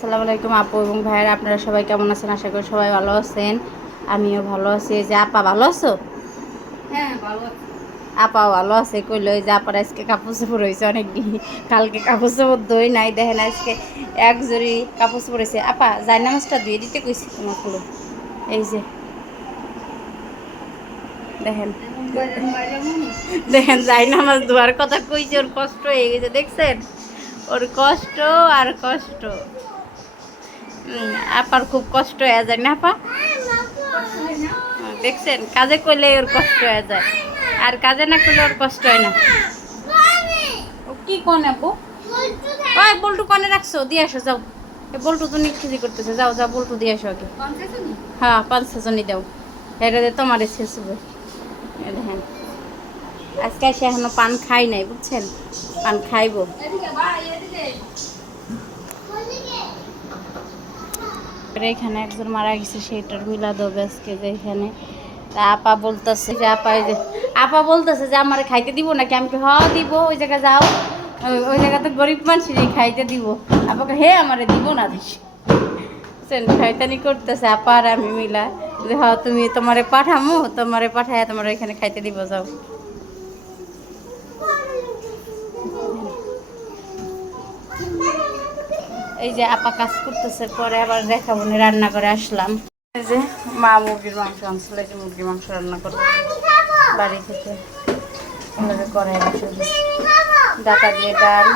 আসসালামু আলাইকুম আপু এবং ভাইয়েরা আপনারা সবাই কেমন আছেন? আশা করি সবাই ভালো আছেন। আমিও ভালো আছি। যে আপা ভালো আছো? হ্যাঁ ভালো আছি। আপা ভালো আছে। কইলো যে আপার আজকে কাপড় চোপড় হয়েছে অনেক দিন কালকে কাপড় চোপড় দই নাই দেখেন আজকে এক জড়ি কাপড় চোপড় হয়েছে। আপা যাই নামাজটা ধুয়ে দিতে কইছি তোমার কুলো এই যে। দেখেন। দেখেন যাই নামাজ ধোয়ার কথা কইছে ওর কষ্ট হয়ে গেছে দেখছেন? ওর কষ্ট আর কষ্ট। আপার খুব কষ্ট হয়ে যায় না, আপা? দেখছেন, কাজে করলে ওর কষ্ট হয়ে যায়, আর কাজে না করলে ওর কষ্ট হয় না। ও কি কোন আপু? ওই বল্টু কনে রাখছো? দিয়ে আসো, যাও। বল্টু তো নিক্ষিজি করতেছে, যাও যাও, বল্টু দিয়ে আসো আগে। হ্যাঁ পাঁচ ছজনই দাও। এটা তোমার শেষ হবে। দেখেন। আজকে এসে এখনও পান খাই নাই, বুঝছেন? পান খাইবো। এবার এখানে একজন মারা গেছে, সেটার মিলাদ হবে আজকে যে এখানে। তা আপা বলতেছে যে, আপা যে, আপা বলতেছে যে, আমার খাইতে দিব নাকি? আমি হ দিব, ওই জায়গায় যাও। ওই- জায়গাতে গরিব মানুষেরই খাইতে দিব। আপাকে হে, আমারে দিব না দিস শয়তানি করতেছে আপা আর আমি মিলা। যে হ তুমি তোমারে পাঠামো, তোমারে পাঠায় তোমার এখানে খাইতে দিব, যাও। এই যে আপা কাজ করতেছে, পরে আবার দেখাবো নি রান্না করে আসলাম। এই যে মা মুরগির মাংস আনছিল যে মুরগির মাংস রান্না করব বাড়ি থেকে দিই। ডাকা দিয়ে ডাল।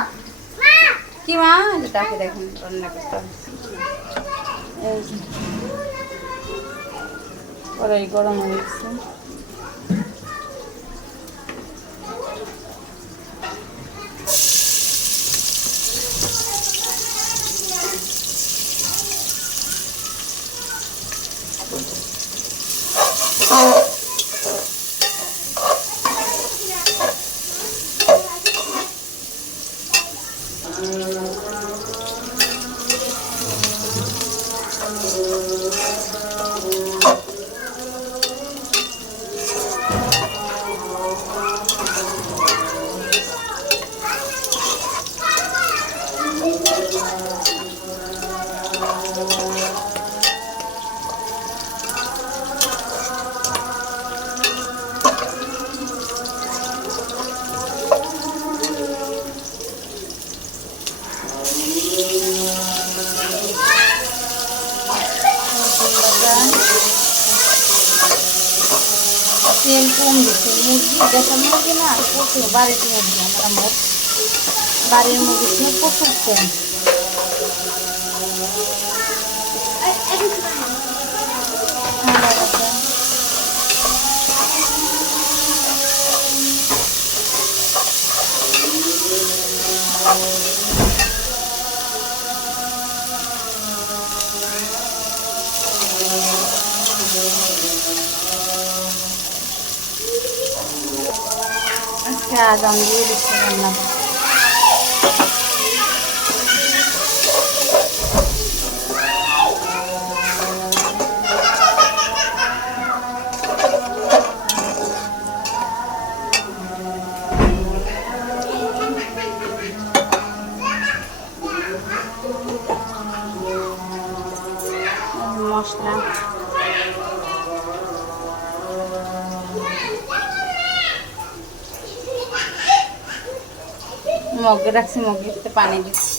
কি মা? ডাকে দেখেন, রান্না করতে হবে। কড়াই গরম হয়ে গেছে তেল কম দিচ্ছে মুরগি দেশাল মুরগি না প্রচুর, বাড়ির মুরগি আমরা মোট বাড়ির মুরগি ছিল প্রচুর কম। আজকে আজান দিয়ে দিচ্ছি রান্না মগে রাখছি মগে পানি দিচ্ছি।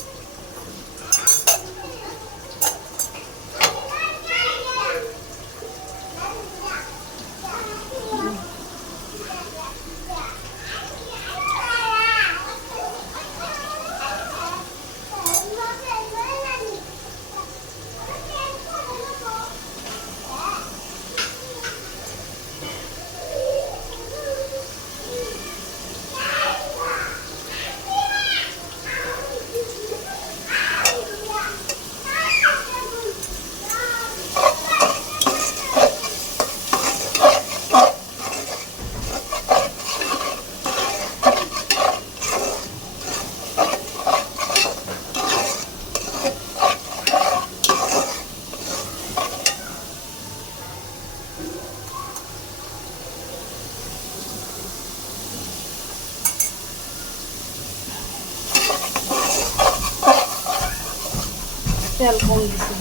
তেল কম দিছি।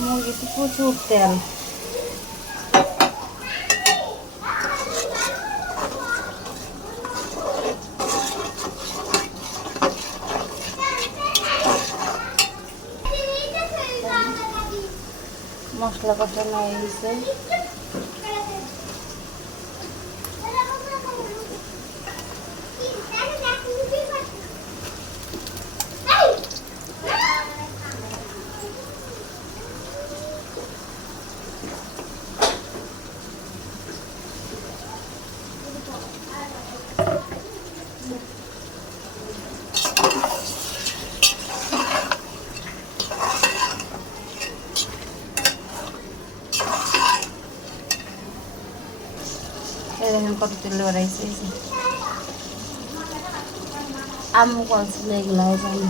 মুরগিতে প্রচুর তেল। মশলা কষা নাই গেছে এই দেখেন কত তেল বেড়াইছে। আম্মু এগুলো এই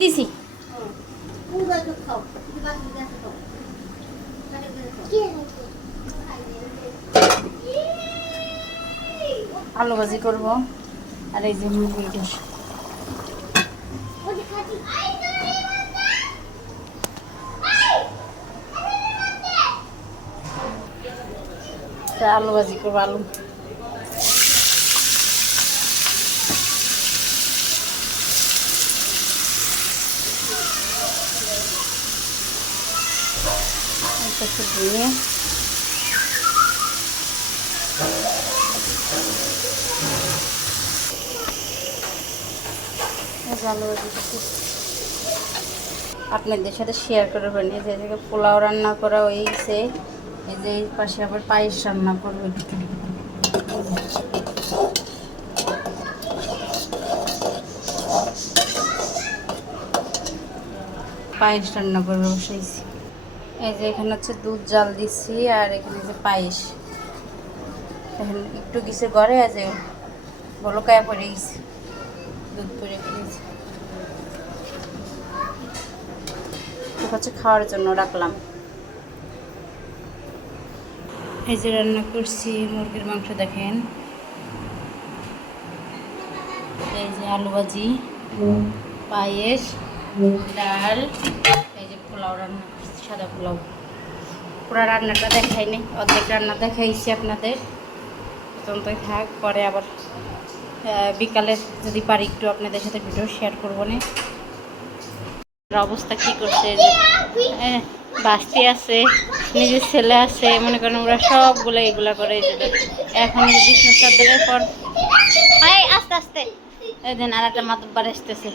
দিছি আলু ভাজি করব আর এই যে মুরগিটা তা আলু ভাজি করব আলু এটা একটু আপনাদের সাথে শেয়ার করে যে, এই জায়গায় পোলাও রান্না করা হয়েছে, এই যে পাশে আবার পায়েস রান্না করবে। পায়েস রান্না করবে বসাইছি। এই যে এখানে হচ্ছে দুধ জাল দিচ্ছি, আর এখানে যে পায়েস। এখন একটু কিছু ঘরে আছে বলকায় পড়ে গেছে। দুধ পরে হচ্ছে খাওয়ার জন্য রাখলাম। এই যে রান্না করছি, মুরগির মাংস দেখেন। এই যে আলু ভাজি, পায়েস, ডাল, এই যে পোলাও রান্না করছি, সাদা পোলাও। পুরো রান্নাটা দেখাইনি, অর্ধেক রান্না দেখাইছি আপনাদের। পর্যন্তই থাক, পরে আবার বিকালে যদি পারি একটু আপনাদের সাথে ভিডিও শেয়ার করব না। অবস্থা কি করছে? বাস্তি আছে, নিজের ছেলে আছে, মনে করেন ওরা সবগুলো এগুলা করে যে। এখন বিষ্ণু পর আস্তে আস্তে। এই দিন আর একটা মাতব্বার আসতেছে।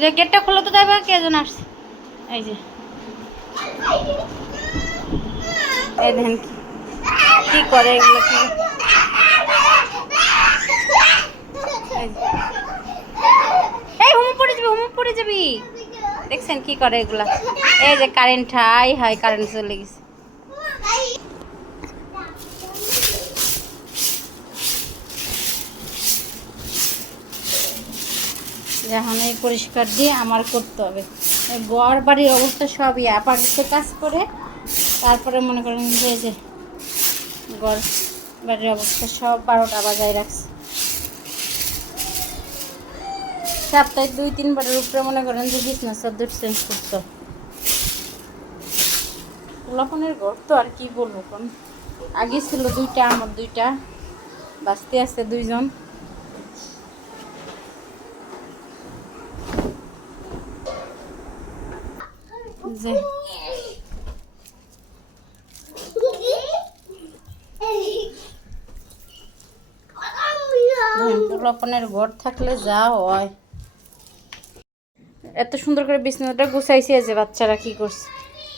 যে গেটটা খোলো তো তাই বা কে জন আসছে? এই যে। কি- করে এগুলো কি? যে। হুমু পড়ে যাবি হুমু পড়ে যাবি। দেখছেন কি করে এগুলা? এই যে কারেন্ট হাই হাই কারেন্ট চলে গেছে। এখন এই পরিষ্কার দিয়ে আমার করতে হবে। ঘর বাড়ির অবস্থা সবই আপা কিছু কাজ করে, তারপরে মনে করেন যে ঘর বাড়ির অবস্থা সব বারোটা বাজায় রাখছে। সপ্তাহে দুই, তিনবারের উপরে মনে করেন যে বিছনা চাদর চেঞ্জ করতো লবণের ঘর তো আর কি বলব কোন? আগে ছিল দুইটা আমার দুইটা, বাঁচতে আছে দুইজন। যে লপনের ঘর থাকলে যা হয়। এত সুন্দর করে বিছানাটা গুছাইছি যে বাচ্চারা কি করছে।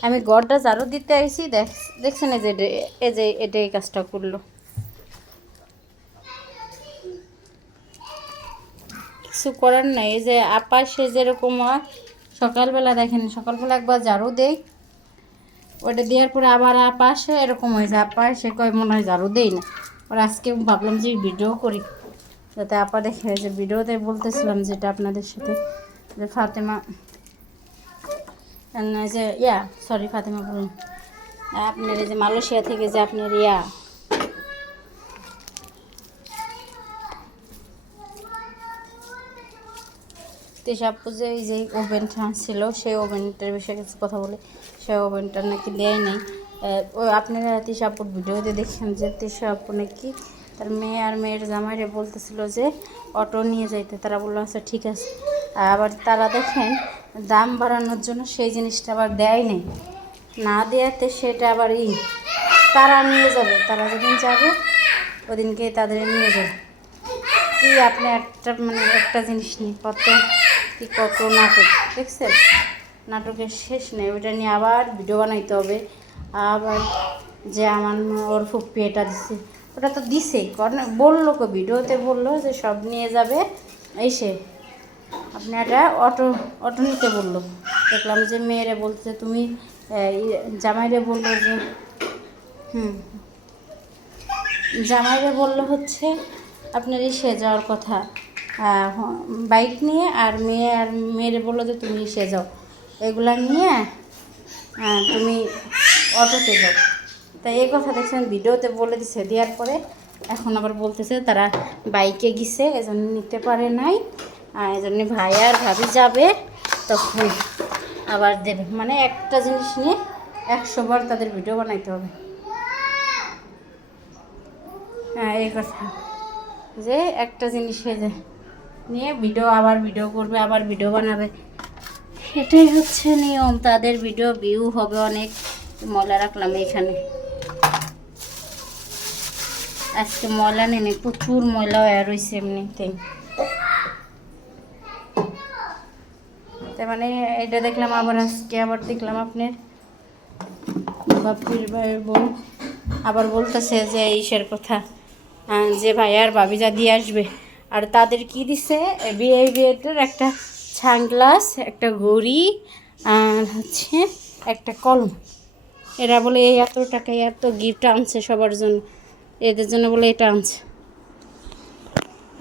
আমি ঘরটা ঝাড়ু দিতে আইছি, দেখ দেখছেন এই যে এই যে এটা এই কাজটা করল। কিছু করার নাই, এই যে আপা, সে যেরকম হয়, সকালবেলা দেখেন, সকালবেলা একবার ঝাড়ু দেই। ওটা দেওয়ার পরে আবার আপা আসে, এরকম হয়েছে আপা সে কয়, মনে হয় ঝাড়ু দেই না। আর আজকে ভাবলাম যে ভিডিও করি, যাতে আপা দেখে যে ভিডিওতে বলতেছিলাম যেটা আপনাদের সাথে। যে ফাতেমা যে ইয়া সরি ফাতেমা বলুন আপনার এই যে মালয়েশিয়া থেকে যে আপনার ইয়া তেসাপ্পু যে এই যে ওভেনটা ছিল সেই ওভেনটার বিষয়ে কিছু কথা বলে সেই ওভেনটা নাকি দেয় নাই ওই আপনারা তিসাপুর ভিডিওতে দেখছেন যে তিসাপু নাকি তার মেয়ে আর মেয়ের জামাইরে বলতেছিল যে অটো নিয়ে যাইতে। তারা বলল আচ্ছা ঠিক আছে। আবার তারা দেখেন দাম বাড়ানোর জন্য সেই জিনিসটা আবার দেয় নেই। না দেয়াতে সেটা আবার ই, তারা নিয়ে যাবে। তারা যেদিন যাবে ওদিনকে তাদের নিয়ে যাবে। কি আপনি একটা মানে একটা জিনিস নিয়ে কত, কি কত নাটক, দেখছেন? নাটকের শেষ নেই, ওইটা নিয়ে আবার ভিডিও বানাইতে হবে। আবার যে আমার ওর ফুপ্পি এটা দিছে। ওটা তো দিছে বলল কো, ভিডিওতে বলল যে সব নিয়ে যাবে। এসে আপনি একটা অটো অটো নিতে বলল। দেখলাম যে মেয়েরে বলতে তুমি জামাইরে বলল যে, হুম, জামাইরে বলল হচ্ছে আপনার ইসে যাওয়ার কথা। বাইক নিয়ে আর মেয়ে, আর মেয়েরে বলল যে তুমি ইসে যাও। এগুলা নিয়ে তুমি অটোতে যাও। তাই এই কথা দেখছেন, ভিডিওতে বলে দিছে। দেওয়ার পরে এখন আবার বলতেছে, তারা বাইকে গেছে, এজন্য নিতে পারে নাই। আর এজন্য ভাই আর ভাবি যাবে, তখন আবার দেবে। মানে একটা জিনিস নিয়ে একশো বার তাদের ভিডিও বানাইতে হবে। হ্যাঁ এই কথা। যে একটা জিনিস যায়। নিয়ে ভিডিও, আবার ভিডিও করবে, আবার ভিডিও বানাবে। এটাই হচ্ছে নিয়ম। তাদের ভিডিও ভিউ হবে অনেক। ময়লা রাখলাম এখানে। আজকে ময়লা নেই প্রচুর ময়লা হয়ে রয়েছে এমনিতেই তার মানে এটা দেখলাম আবার আজকে, আবার দেখলাম আপনার বাপির ভাইয়ের বোন আবার বলতেছে যে ইসের কথা যে ভাই আর ভাইয়ার ভাবিজা দিয়ে আসবে। আর তাদের কি দিছে? বিয়ে বিয়েটার একটা ছাংগ্লাস একটা ঘড়ি, আর হচ্ছে একটা কলম। এরা বলে, এই এত টাকায় এত গিফট আনছে সবার জন্য। এদের জন্য বলে এটা আনছে।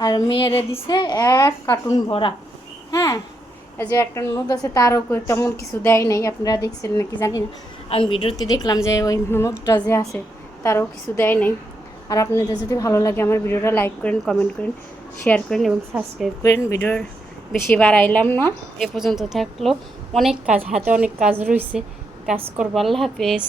আর মেয়েরে দিছে এক কার্টুন ভরা। হ্যাঁ? যে একটা ননদ আছে, তারও তেমন কিছু দেয় নাই। আপনারা দেখছেন নাকি জানি না। আমি ভিডিওতে দেখলাম যে ওই ননদটা যে আছে, তারও কিছু দেয় নাই। আর আপনাদের যদি ভালো লাগে আমার ভিডিওটা লাইক করেন, কমেন্ট করেন, শেয়ার করেন এবং সাবস্ক্রাইব করেন। ভিডিওর বেশি বাড়াইলাম না, এ পর্যন্ত থাকল। অনেক কাজ, হাতে অনেক কাজ রয়েছে কাজ করব, আল্লাহ হাফেজ।